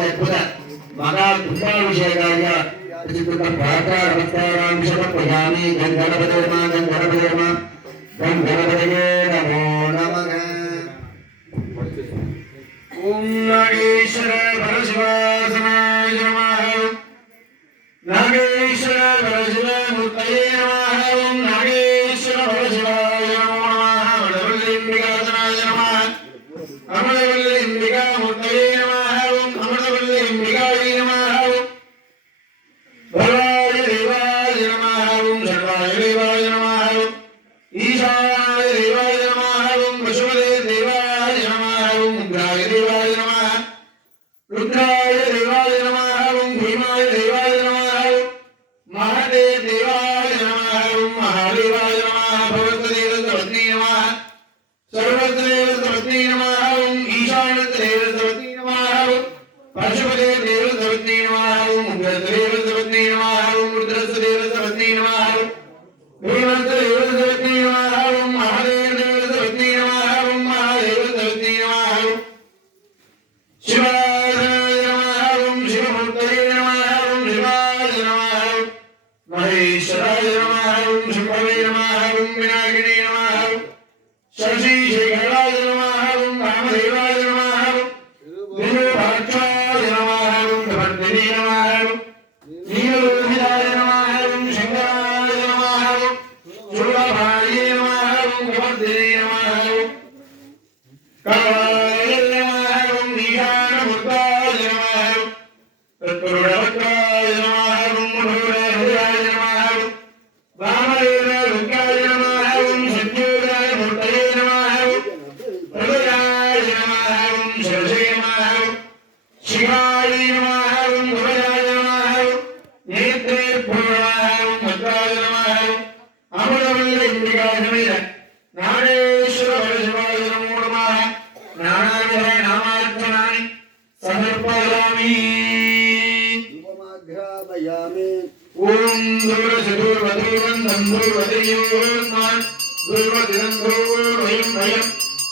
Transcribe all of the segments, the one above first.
अद्भुत महापुष्पाभिषेकाय पात्राभिषेकप्रयामि गंधर्वपदे नमो नमः। ओम नागेश्वर परशिवासनाय नमः। नागेश्वर परशिवमूर्तये नमः। ओम नागेश्वर परशिवाय नमो नमः। वरदवल्लीम्बिकासनाय नमः। अमरवल्लीम्बिकामूर्तये नमः। ओम अमरवल्लीम्बिकाय नमः। भवाय देवाय नमः। ओम सर्वाय देवाय नमः। ईशानाय देवाय नमः। ओम वसुमते देवाय नमः। ओम उग्राय देवाय नमः। रुद्राय देवाय नमः। ओम भीमाय देवाय नमः। महते देवाय नमः। ओम महादेवाय नमः। भगवद्देव सर्वज्ञे नमः। सर्वदेव सर्वज्ञे नमः। ओम ईशानदेव सर्वज्ञे नमः। पशुपते देव सर्वज्ञे नमः। ओम उग्रदेव सर्वज्ञे नमः। ओम रुद्रदेव सर्वज्ञे नमः। भीमदेव सर्वज्ञे नमः। ओम महादेव सर्वज्ञे नमः। ओम महादेव सर्वज्ञे नमः। शिवाय नमः। ओम शिवमूर्तये नमः। ओम शिवाय नमः। महेश्वराय नमः। ओम शंभवे नमः। ओम विनायकिने नमः। शशिशेखराय नमः। ओम रामदेवाय नमः। विरूपाक्षाय नमः। ओम भद्रने नमः। नीललोहिताय नमः। ओम शंकराय नमः। शूलभाय नमः। ओम भद्रने नमः। कालाय नमः। ओम ईशानमूर्ताय नमः। तत्पुरुषवक्त्राय नमः। ओम मनोहराय नमः। वामदेव रुद्राय नमः। ओम सद्योगाय मूर्तये नमः। प्रभुराय नमः। ओम सरसे नमः। शिवाय नमः। ओम भुवनाय नमः। नेत्रेभ्यो नमः। ओम भद्राय नमः। अमृतवल्लीम्बिकाय नमः। नागेश्वर परशिवाय नमो नमः। नानाविध नामार्चनानि समर्पयामि। धूपमाघ्रापयामि। ओम दूरचतुर्वधूवन्दं दूर्वदेयोन्मान् दूर्वदिनन्दोर्वयं वयं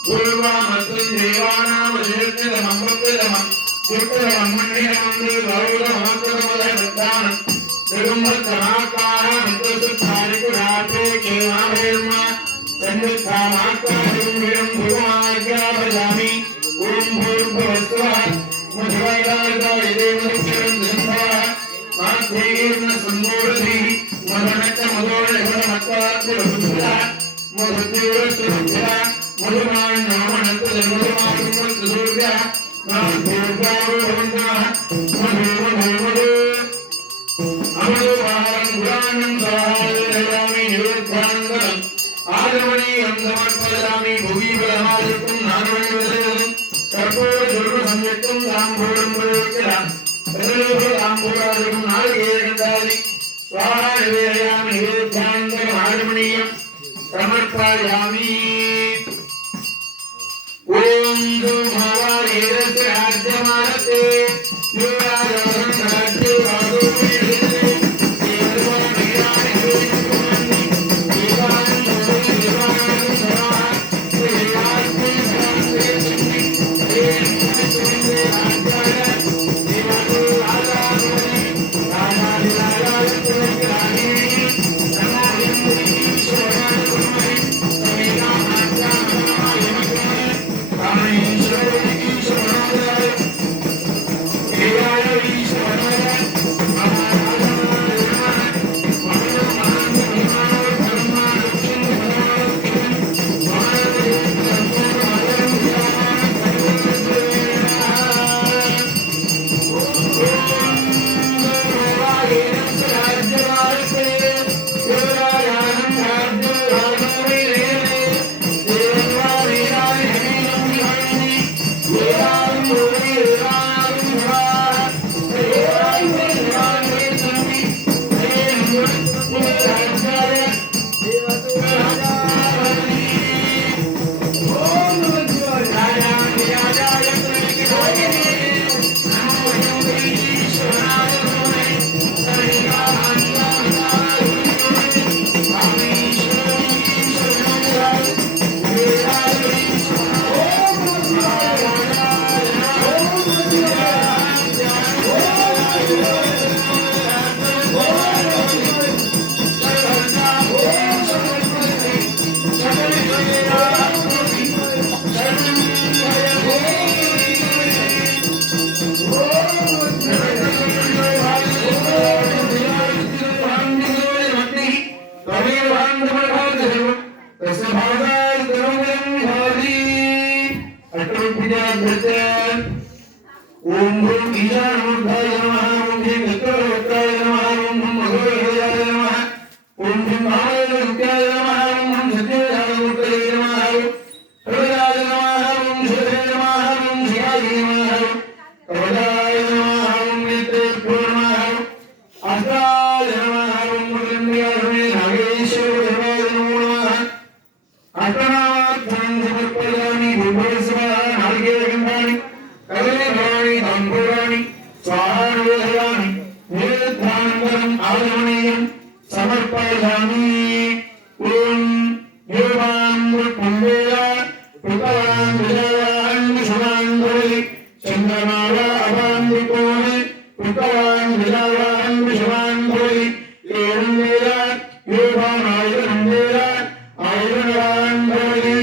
दूर्वामस्तं देवानामशेषमं भक्तिदमं युक्तमं मण्डिनमं दूर्वौरमकृतमदवृद्धानं जगम्भक्तमाकारामित्रसुत्थारिकुरात्रे केमाभेर्म सन्निधामाकारिं विरं भूमाज्ञापयामि। ओम भूर्भुवस्सुवः मधुवैरागाय देवदक्षरन्धन्धः माध्वेर्न सम्मूढधि मधुनक्क मधोणिभरमत्वाद्भुतः मधुद्योरस्तुभ्यः मधुमान्नामनन्तजन्मधुमानुमन्तसूर्यः नामभूर्गावभवन्तः मधु अमृतोहारं गुणानं सहाययामि निरुद्धानन्दम् आगमनीयं समर्पयामि। भुवि बलमायुक्तं नागमणिवदनं कर्पूरजुर्मसंयुक्तं ताम्बूलं प्रयोक्यताम् ताम्बूलादिकं नारिकेलगन्धादि स्वाहा निवेदयामि। निरुद्धानन्दम् आगमनीयं समर्पयामि। ओम धूमवारेरस्य राज्यमानते योराजनं राज्ये वादोमे ஓம் ஈசானமூர்த்தாய நமः ஓம் ஸ்ரீ விக்ரமவக்ராய நமः ஓம் மகோதயாய நமः ஓம் ஸ்ரீ மகாதேவத்யாய நமः ஓம் சத்யஜானமூர்த்தயே நமः ஹிருதயாய நமः ஓம் சிவசே நமः ஓம் சிவாய நமः கவலாய நமः ஓம் நேத்ரேभ्यो நமः அஸ்ராய நமः ஓம் முருகன்யாய நாகேஸ்வராய நமः அர்ப்பணார்ப்பணம் சமர்ப்பயாமி பூபோஸ்வா நாளிகேயகண்டானி கவலேபராணி தாம்பூராணி ஸ்வாஹானுவேதயாமி நிருத்தானந்தரம் ஆலமணீயம் சமர்ப்பயாமி ஓம் யோகாம் புண்வேயா புகாம் விஜயான் விஷமாந்தோலி சந்திரமாவா அபாந்திகோணி புகாம் விஜயான் விஷமாந்தோலி ஏவம் வேயா யோகாம் ஆயுதம் வேயா ஆயுதவான் போலி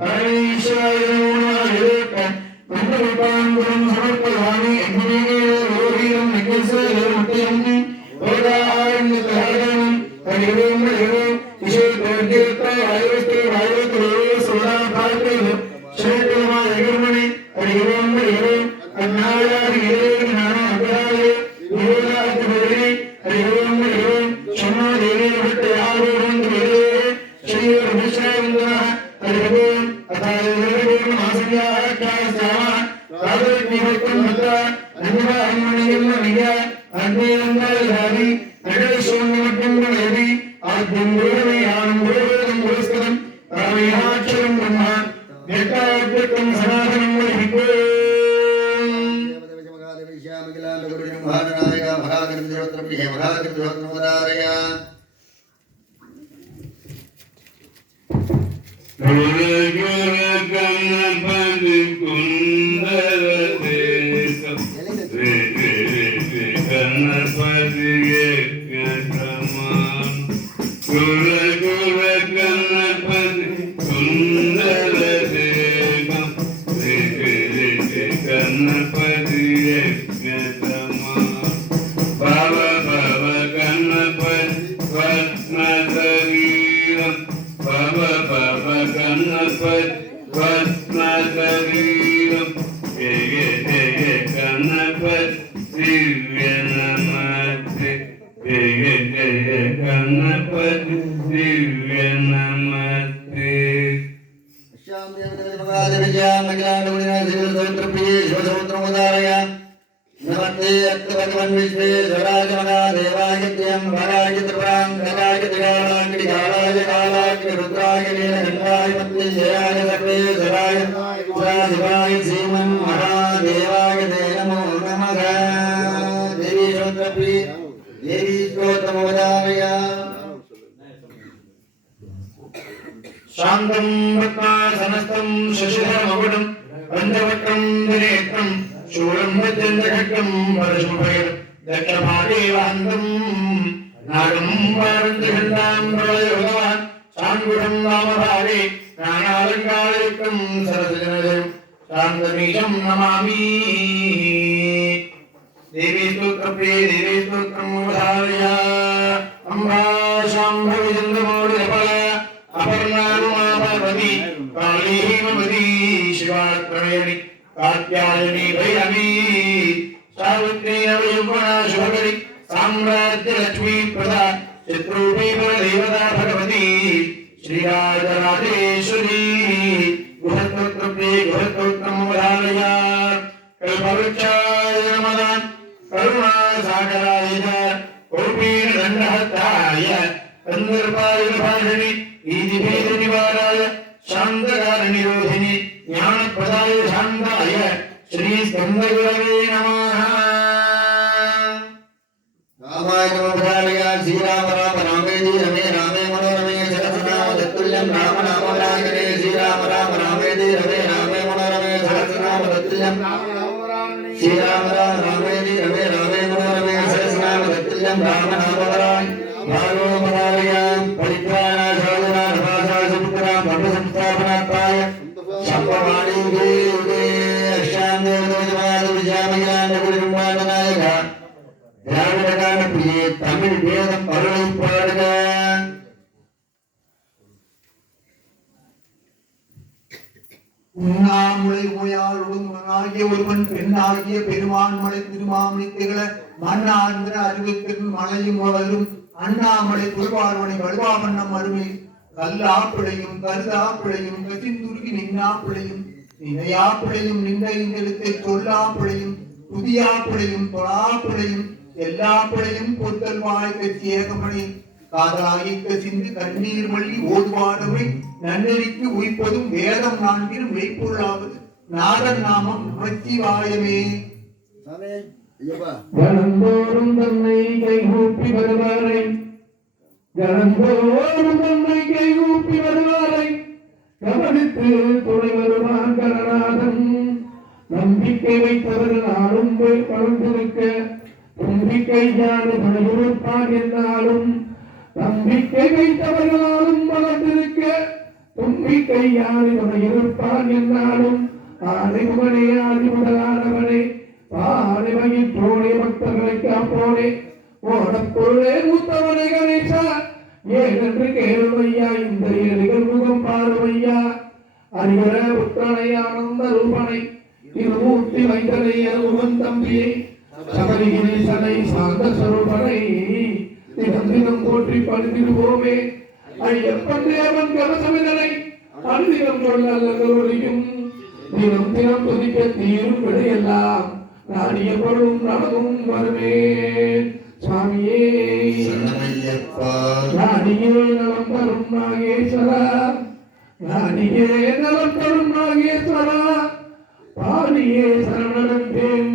பரமேஸ்வராய நமः மந்திரபாங்குரம் சமர்ப்பயாமி அக்னியே ரோஹீரம் நகேஸ்வரம் முத்தியம் ஓதாயம் நிதஹரம் ஹரிஓம் ஹரிஓம் இஷே கோர்கேத்ர ஆயுஸ்தே வாயுத்ரே சோதா பாத்ரே ஸ்ரீதமாய கர்மணி ஹரிஓம் ஹரிஓம் அன்னாயாரி ஹரே ஞான அபராயே யோகாத் ஹரி ஹரிஓம் ஹரிஓம் ஷமா தேவி விட்டு ஆரோஹம் ஹரே श्री रमेश्वरंद्रः हरिओम अथाय हरिओम आसन्याः क्यास्यामः राजनिवृत्तं मत्र अन्यवाहमणियं नमिया अन्येनंदायधारी नगरशून्यमग्नं गणयति आद्यं गुरुमेयानं गुरुवेदं गुरुस्कृतं रामेहाक्षरं ब्रह्म व्यक्ताव्यक्तं सनातनं वैदिको महानायक महागणपतिहोत्रप्रिय महागणपतिहोत्रमदारय गणपति कुंदर देशम गणपति समान गुर गुर गणपति कुंदर देशम गणपति समान भव भव गणपति पद्मशरीरम भव भव गणपति पद्मशरीरम जय जय गणपति दिव्य नमस्ते जय जय गणपति दिव्य नमस्ते श्याम देवदेवगादिविजयाम अखिलांडगुणिनाथशिवसमुद्रप्रिये शिवसमुद्रमुदारय नमस्ते रक्तपद्मन् विश्वेश्वराय महादेवाय त्र्यम्बकाय त्रिपुरां धराय त्रिकालाग्नि कालाय कालाग्नि रुद्राय नीलकण्ठाय मृत्युञ्जयाय सर्वेश्वराय सदाशिवाय श्रीमन्महादेवाय ते नमो नमः देवी समुद्रप्रिये देवी स्तोत्रमुदारय शान्तं पद्मासनस्थं शशिधरमकुटं पञ्चवक्त्रं विनेत्रं शूलं वज्रखड्गं परशुभैर् दक्षभागे वहन्तं नागं वारन्तिखण्डां प्रलयोगवान् शाङ्कुटं वामभागे नानालङ्कारयुक्तं सरसजनजं शान्तमीशं नमामि देवी स्तोत्रप्रिये देवी स्तोत्रमुदारय अम्बा शाम्भवी चन्द्रमौलिरफला अपर्णानुमा पार्वती काली हिमवती शिवा त्रणयनी कात्यायनी भैरवी सावित्री नवयुवना शुभकरी साम्राज्य लक्ष्मी प्रदा चित्रूपी परदेवता भगवती श्रीराजराजेश्वरी गुहस्तोत्रप्रिये गुहस्तोत्रमुदारय कल्पवृक्षाय नमः करुणासागराय च कौपीनदण्डहस्ताय कंदर्पायुधभाषिणि ईदिभेदनिवाराय शान्तकारणनिरोधिनि ज्ञानप्रदाय शान्ताय श्रीस्कन्दगुरवे नमः रामाय नमोदारय श्रीराम राम रामेति रमे रामे मनोरमे सहस्रनाम तत्तुल्यं राम नाम रागणे श्रीराम राम रामेति रमे रामे मनोरमे सहस्रनाम तत्तुल्यं श्रीराम राम रामेति रमे रामे मनोरमे सहस्रनाम तत्तुल्यं राम नाम वराय भागो मदारय परित्राणाय नमासाय सुपुत्रां धर्मसंस्थापनार्थाय शम्भवाणी देवे अष्टां देवदेवजमादविजयामयानगुरुमाननायक திராவிடகான பிரியே தமிழ் வேதம் அருளை பாடுக. உண்ணாமுலை உமையாளுடன் ஆகிய ஒருவன் பெண்ணாகிய பெருமான் மலை திருமாமணி திகழ மண்ணாந்திர அறிவித்தின் மலையும் வளரும் அண்ணாமலை புல்வாழ்வனை வலுவாவண்ணம் அருமை கல்லாப்பிழையும் கருதாப்பிழையும் கசிந்துருகி நின்னாப்பிழையும் நினையாப்பிழையும் நின்ற இந்தெழுத்தை சொல்லாப்பிழையும் புதியாப்பிழையும் தொழாப்பிழையும் எல்லாப்பிழையும் பொத்தல் வாய்க்கு ஏகமணி காதலாகிக்க சிந்து கண்ணீர் மல்லி ஓதுவானவை நன்னெறிக்கு உய்ப்பதும் வேதம் நான்கிலும் மெய்ப்பொருளாவது நாதன் நாமம் நமச்சிவாயமே. கணந்தோறும் தன்னை கைகூப்பி வருவாரை கணந்தோறும் தன்னை கைகூப்பி வருவாரை கவனித்து துணை வருவான் கணநாதன். நம்பிக்கை வைத்தவர்கள் நாளும் போய் பறந்திருக்க நம்பிக்கை ஞான பணியிருப்பான் என்றாலும் நம்பிக்கை வைத்தவர்களாலும் வளர்ந்திருக்க தும்பிக்கை யானை இருப்பான் என்றாலும் ஆதிமுகனே ஆதிமுகலானவனே பானை வகிற்றோனே பக்தர்களை காப்போனே ஓடப்பொருளே மூத்தவனை கணேசா ஏனென்று கேள்வையா இந்த ஏழுகள் முகம் பார்வையா அறிவர புத்தனை ஆனந்த ரூபனை திருமூர்த்தி வைத்தனை அருவன் தம்பியை சபரிகிரேசனை சாந்த ஸ்வரூபனை தினம் தினம் போற்றி பணிந்திடுவோமே. ஐயப்பன் தேவன் கவசமிதனை அனுதினம் கொள்ளலையும் தினம் தினம் துதிக்க தீரும் விடையெல்லாம் நாடிய பொருளும் நமதும் வருமே. சுவாமியே நாடியே நலம் தரும் நாகேஸ்வரா நாடியே நலம் தரும் நாகேஸ்வரா பாடியே சரணடைந்தேன்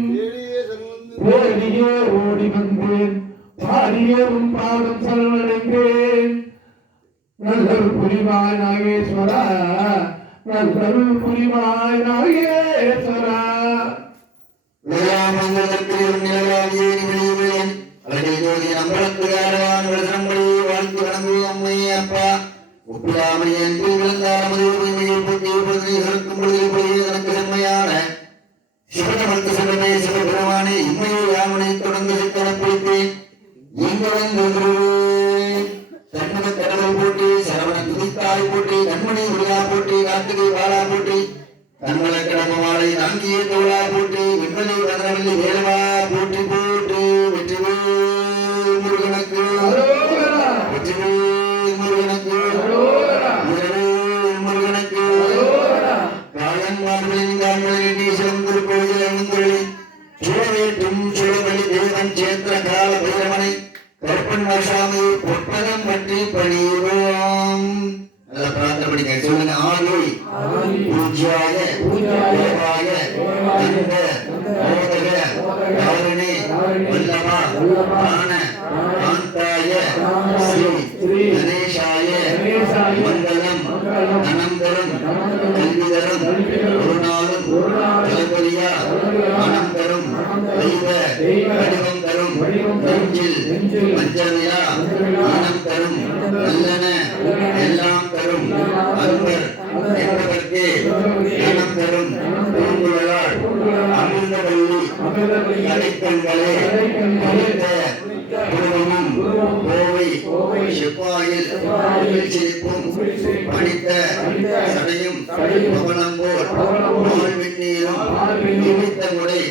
ஓடியே ஓடி வந்தேன் பாடியே உன் பாதம் சரணடைந்தேன். நல்லருள் புரிவாய் நாகேஸ்வரா நல்லருள் புரிவாய் நாகேஸ்வரா. சிவபெருமானே இம்மையை யாமனை தொடர்ந்து சித்தனப்படுத்தேன் தன்மக கடவுள் போட்டி சரவண துதித்தாய் போட்டி கண்மணி உருகா போட்டி கார்த்திகை பாலா போட்டி கண்மல கடமாலை நாங்கிய தோழா போட்டி விண்வெளி கதிரவல்லி வேலவா போட்டி போட்டு வெற்றிவேல் முருகனுக்கு வெற்றிவேல் முருகனுக்கு முருகனுக்கு காயன் மார்களின் காண்களின் ஈஸ்வரன் திருக்கோயில் அமுந்தொழி சுழவேற்றும் சுழவழி தேவன் சேத்திர கால பைரவனை கற்பன் வருஷாமை பொற்பதம் பற்றி பணிவோம். நல்லா பிரார்த்தனை பண்ணிக்க சொல்லுங்க. ஆதி பூஜ்யாய தேவாய நந்த மோதக காரணே வல்லவா ஆன காந்தாய ஸ்ரீ கணேசாய மங்களம் அனந்தரம் கல்விதரம் குருநாளும் தளபதியா அனந்தரம் தெய்வ வடிவம் தரும் நெஞ்சில் மஞ்சளியா ஆனம் தரும் நல்லன எல்லாம் தரும் அன்பர் என்பதற்கு ஞானம் தரும் பூங்குழலாள் அமிர்தவல்லி அடைக்கண்களே குருவமும் கோவை செவ்வாயில் சிரிப்பும் பணித்த சடையும் பவனம்போர் வாழ்விண்ணீரும் நிமித்த முறை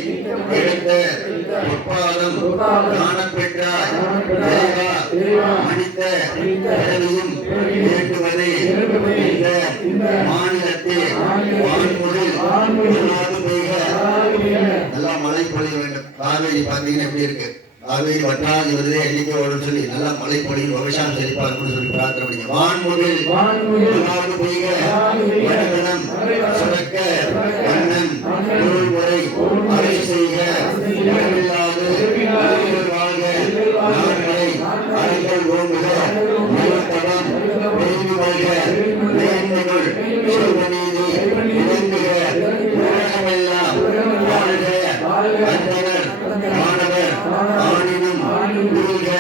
எடுத்த பொற்பாதம் காணப்பெற்றாய் மனித பிறவியும் வேண்டுவதே இந்த மாநிலத்தில் வான்முகில் நல்லா மழை பொழிய வேண்டும். காவேரி பார்த்தீங்கன்னா எப்படி இருக்கு? காவேரி வற்றாது வருதே எண்ணிக்கை ஓடும் சொல்லி நல்லா மழை பொழியும் விவசாயம் செழிப்பா இருக்கும்னு சொல்லி பிரார்த்தனை பண்ணீங்க. வான்முகில் பெய்க வடகணம் சுரக்க வண்ணம் பொருள்முறை அரசு செய்க இடமில்லாது வாழ்க நாடுகளை அரங்கள் ஓங்குக நிலத்தடம் பெய்து கொள்க மேன்மைகள் செல்வநீதி விளங்குக உலகமெல்லாம் வாழ்க அந்தனர் மாணவர் ஆணினும் வீழ்க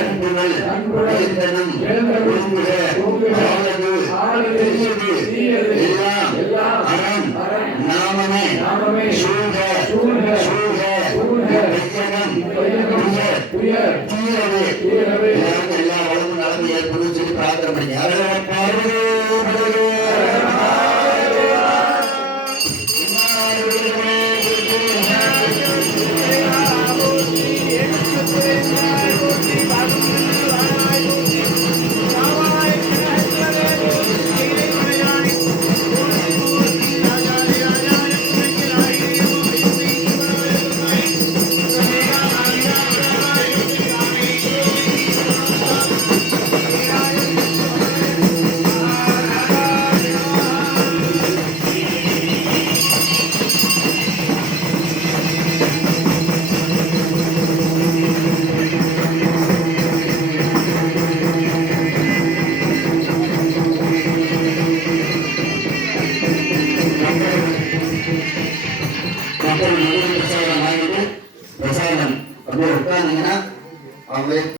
அன்புகள் வேந்தனும் ஓங்குக ஆளது தீயது எல்லாம் அறம் நாமமே சூழ்க பிரசாதம் வாங்கிட்டு பிரசாதம் அப்படியே உட்கார்ந்தீங்கன்னா அவங்க